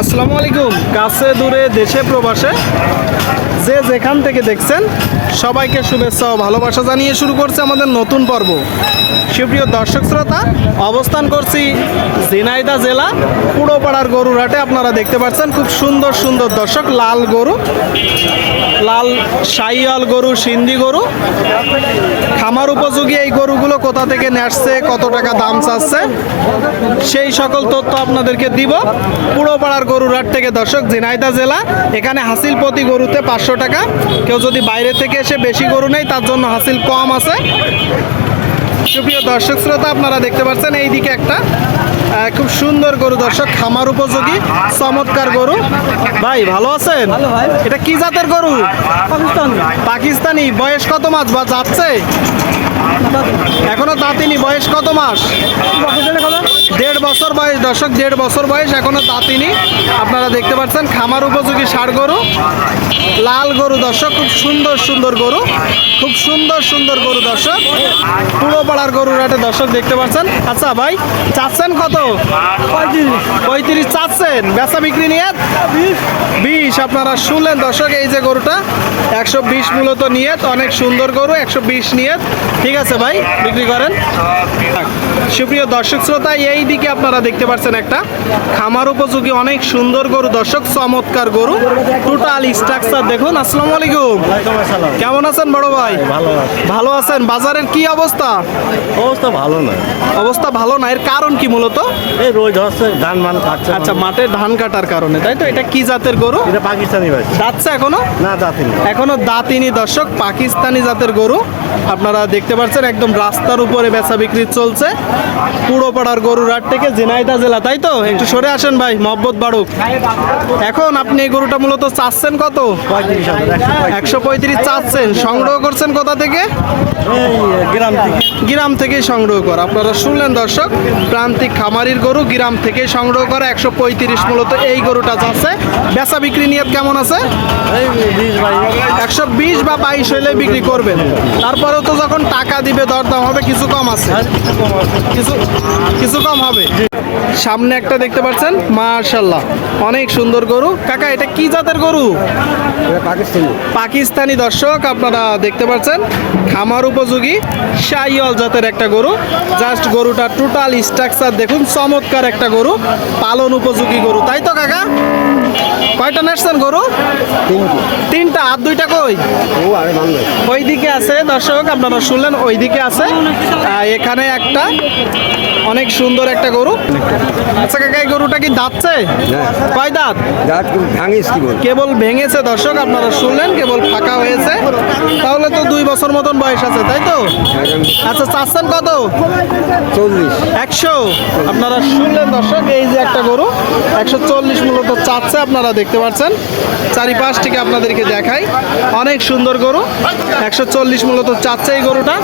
আসসালামু আলাইকুম। কাছে দূরে, দেশে, প্রবাসে যে যেখান থেকে দেখছেন, সবাইকে শুভেচ্ছা ও ভালোবাসা জানিয়ে শুরু করছে আমাদের নতুন পর্ব। সুপ্রিয় দর্শক শ্রোতা, অবস্থান করছি ঝিনাইদা জেলা পুরোপাড়ার গরুর হাটে আপনারা দেখতে পাচ্ছেন খুব সুন্দর সুন্দর দর্শক, লাল গরু, লাল সাইয়াল গরু, সিন্ধি গরু। খামার উপযোগী এই গরুগুলো কোথা থেকে নেসছে, কত টাকা দাম চাচ্ছে, সেই সকল তথ্য আপনাদেরকে দিব। পুরোপাড়ার গরুর হাট থেকে দর্শক ঝিনাইদা জেলা, এখানে হাসিল প্রতি গরুতে পাঁচশো টাকা। কেউ যদি বাইরে থেকে এসে বেশি গরু নেই তার জন্য হাসিল কম আছে। সুপ্রিয় দর্শক, শ্রোতা, আপনারা দেখতে পাচ্ছেন, এইদিকে একটা খুব সুন্দর গরু দর্শক খামার উপযোগী চমৎকার গরু। ভাই ভালো আছেন? এটা কি জাতের গরু? পাকিস্তান। পাকিস্তানি। বয়স কত মাস বা যাচ্ছে? এখনও দাঁতিনি। বয়স কত মাস? দেড় বছর বয়স। দর্শক দেড় বছর বয়স এখনও দাঁতিনি। আপনারা দেখতে পাচ্ছেন খামার উপযোগী ষাড় গরু। লাল গরু দর্শক খুব সুন্দর সুন্দর গরু। খুব সুন্দর সুন্দর গরু দর্শক। পাড়ার গরুর হাটে দর্শক দেখতে পাচ্ছেন। আচ্ছা ভাই, চাচ্ছেন কত? পঁয়ত্রিশ চাচ্ছেন। বেচা বিক্রি নিয়ে বিশ। আপনারা শুনলেন দর্শক, এই যে গরুটা, একশো বিশ মূলত নিয়ে অনেক সুন্দর গরু, একশো বিশ নিয়ে ঠিক আছে ভাই বিক্রি করেন। সুপ্রিয় দর্শক শ্রোতা এই দিকে আপনারা দেখতে পাচ্ছেন একটা খামার উপযোগী অনেক সুন্দর গরু। দর্শক চমৎকার গরু। টোটাল স্ট্রাকচার দেখুন আসসালামু আলাইকুম। কেমন আছেন বড় ভাই? ভালো ভালো আছেন? বাজারের কি অবস্থা? অবস্থা ভালো না অবস্থা ভালো না এর কারণ কি মূলত? এই রোদ হচ্ছে ধান মান খাচ্ছে আচ্ছা মাঠে ধান কাটার কারণে তাই তো? এটা কি জাতের গরু? এটা পাকিস্তানি ভাই। যাচ্ছে এখনও? না জাতি না এখনও দাঁতিনি দর্শক পাকিস্তানি জাতের গরু। আপনারা দেখতে পাচ্ছেন একদম রাস্তার উপরে বেচা বিক্রি চলছে। পুরোপাড়ার গরুর হাট থেকে ঝিনাইদা জেলা তাই তো? একটু সরে আসেন ভাই মহব্বত বাড়ুক। এখন আপনি এই গরুটা মূলত চাচ্ছেন কত? একশো পঁয়ত্রিশ। চাচ্ছেন। সংগ্রহ করছেন কোথা থেকে? গ্রাম থেকে গ্রাম থেকেই সংগ্রহ করা। আপনারা শুনলেন দর্শক প্রান্তিক খামারির গরু গ্রাম থেকে সংগ্রহ করা। একশো পঁয়ত্রিশ মূলত এই গরুটা যাচ্ছে বেচা বিক্রি নিয়ে কেমন আছে? একশো বিশ বা বাইশ হইলে বিক্রি করবেন। তারপরেও তো যখন টাকা দিবে দরদাম হবে কিছু কম আছে। কিছু কিছু কম হবে। সামনে একটা দেখতে পাচ্ছেন? মার্শাল্লাহ অনেক সুন্দর গরু। কাকা এটা কি জাতের গরু? পাকিস্তানি। পাকিস্তানি দর্শক আপনারা দেখতে পাচ্ছেন? খামার উপযোগী শাইওয়াল জাতের একটা গরু। জাস্ট গরুটা টোটাল স্ট্রাকচার দেখুন চমৎকার একটা গরু। পালন উপযোগী গরু। তাই তো কাকা? কয়টা নেসছেন গরু? তিনটা। আর দুইটা কই? ওইদিকে আছে দর্শক আপনারা শুনলেন ওইদিকে আছে। এখানে একটা অনেক সুন্দর একটা গরু। আচ্ছা কাকা এই গরুটা কি দাঁতছে কয় দাঁত? দাঁত ভাঙিস কি বল কেবল ভেঙেছে দর্শক আপনারা শুনলেন কেবল ফাঁকা হয়েছে। তাহলে তো দুই বছর মতন বয়স আছে তাই তো? আচ্ছা চাচ্ছেন কত? চল্লিশ। একশো। আপনারা শুনলেন দর্শক এই যে একটা গরু একশো চল্লিশ মূলত চাচ্ছে আপনারা দেখতে পাচ্ছেন। চারিপাশটিকে আপনাদেরকে দেখাই। অনেক সুন্দর গরু একশো চল্লিশ মূলত চাচ্ছে এই গরুটা।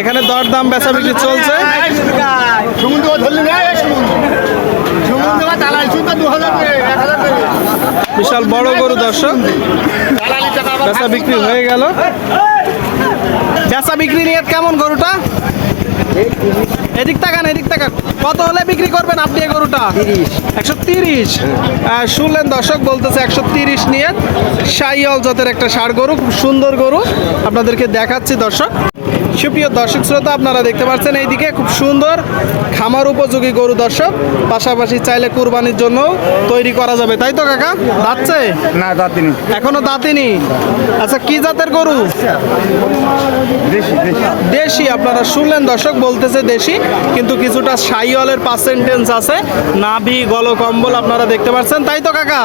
এখানে দরদাম বেচা বিক্রি চলছে। বিশাল বড় গরু দর্শক। বেচা বিক্রি হয়ে গেল। বেচা বিক্রি নিয়ে কেমন গরুটা? এদিক তাকান এদিক তাকান। কত হলে বিক্রি করবেন আপনি এই গরুটা? একশো তিরিশ। শুনলেন দর্শক বলতেছে একশো তিরিশ নিয়ে সাইয়াল জাতের একটা ষাড় গরু খুব সুন্দর গরু। আপনাদেরকে দেখাচ্ছি দর্শক। সুপ্রিয় দর্শক শ্রোতা আপনারা দেখতে পাচ্ছেন এইদিকে খুব সুন্দর খামার উপযোগী গরু দর্শক। পাশাপাশি চাইলে কুরবানির জন্য তৈরি করা যাবে। তাই তো কাকা? যাচ্ছে না জাতি নেই এখনও দাঁতিনি? আচ্ছা কি জাতের গরু? দেশি আপনারা শুনলেন দর্শক বলতেছে দেশি কিন্তু কিছুটা সাইওয়ালের পার্সেন্টেন্স আছে। নাভি গলকম্বল আপনারা দেখতে পাচ্ছেন। তাই তো কাকা?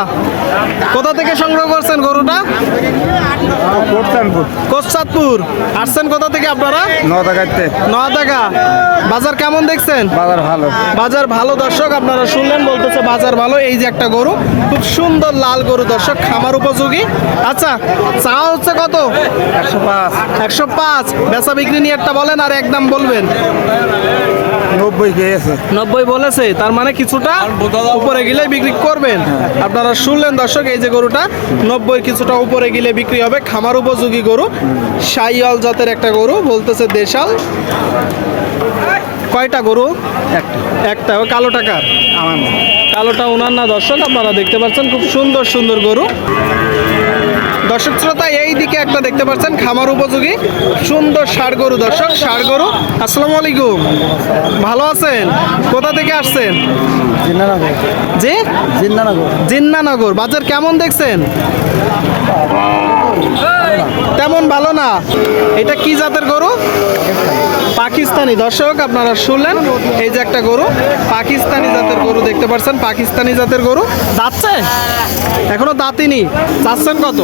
কোথা থেকে সংগ্রহ করছেন গরুটা? কোটসানপুর আসছেন কোথা থেকে আপনারা? বাজার কেমন দেখছেন? বাজার ভালো। বাজার ভালো দর্শক আপনারা শুনলেন বলতেছে বাজার ভালো। এই যে একটা গরু খুব সুন্দর লাল গরু দর্শক খামার উপযোগী। আচ্ছা চা হচ্ছে কত? একশো পাঁচ। একশো পাঁচ। বেচা বিক্রি নিয়ে একটা বলেন আর একদম বলবেন। নব্বই গিয়েছে নব্বই বলেছে তার মানে কিছুটা উপরে গেলে বিক্রি করবেন। আপনারা শুনলেন দর্শক এই যে গরুটা নব্বই কিছুটা উপরে গেলে বিক্রি হবে। খামার উপযোগী গরু সাইয়াল জাতের একটা গরু বলতেছে দেশাল। কয়টা গরু? একটা। একটা। কালো টাকার আমার। কালোটা ওনার না দর্শক আপনারা দেখতে পাচ্ছেন খুব সুন্দর সুন্দর গরু। দর্শক শ্রোতা এই দিকে একটা দেখতে পাচ্ছেন খামার উপযোগী সুন্দর ষাড় গরু দর্শক ষাড় গরু। আসসালামু আলাইকুম। ভালো আছেন? কোথা থেকে আসছেন? জিন্নানগর। জি? জিন্নানগর। জিন্নানগর। বাজার কেমন দেখছেন? তেমন ভালো না? এটা কি জাতের গরু? পাকিস্তানি। দর্শক আপনারা শুনলেন এই যে একটা গরু পাকিস্তানি জাতের গরু দেখতে পাচ্ছেন পাকিস্তানি জাতের গরু। যাচ্ছে এখনও দাঁতিনি চাচ্ছেন কত?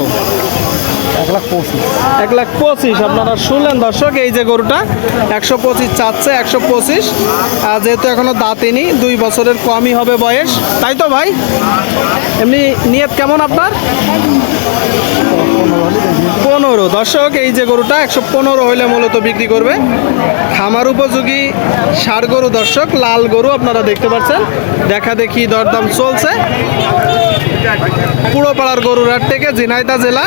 এক লাখ পঁচিশ। এক লাখ পঁচিশ আপনারা শুনলেন দর্শক এই যে গরুটা একশো পঁচিশ চাচ্ছে একশো পঁচিশ। আর যেহেতু এখনও দাঁতিনি দুই বছরের কমই হবে বয়স। তাই তো ভাই? এমনি নিয়ত কেমন আপনার? পনেরো। দর্শক, এই যে গরুটা একশো পনেরো হইলে মূলত বিক্রি করবে। খামার উপযোগী সার গরু দর্শক, লাল গরু আপনারা দেখতে পাচ্ছেন। দেখা দেখি দরদাম চলছে। পুরোপাড়ার গরুর থেকে ঝিনাইদা জেলা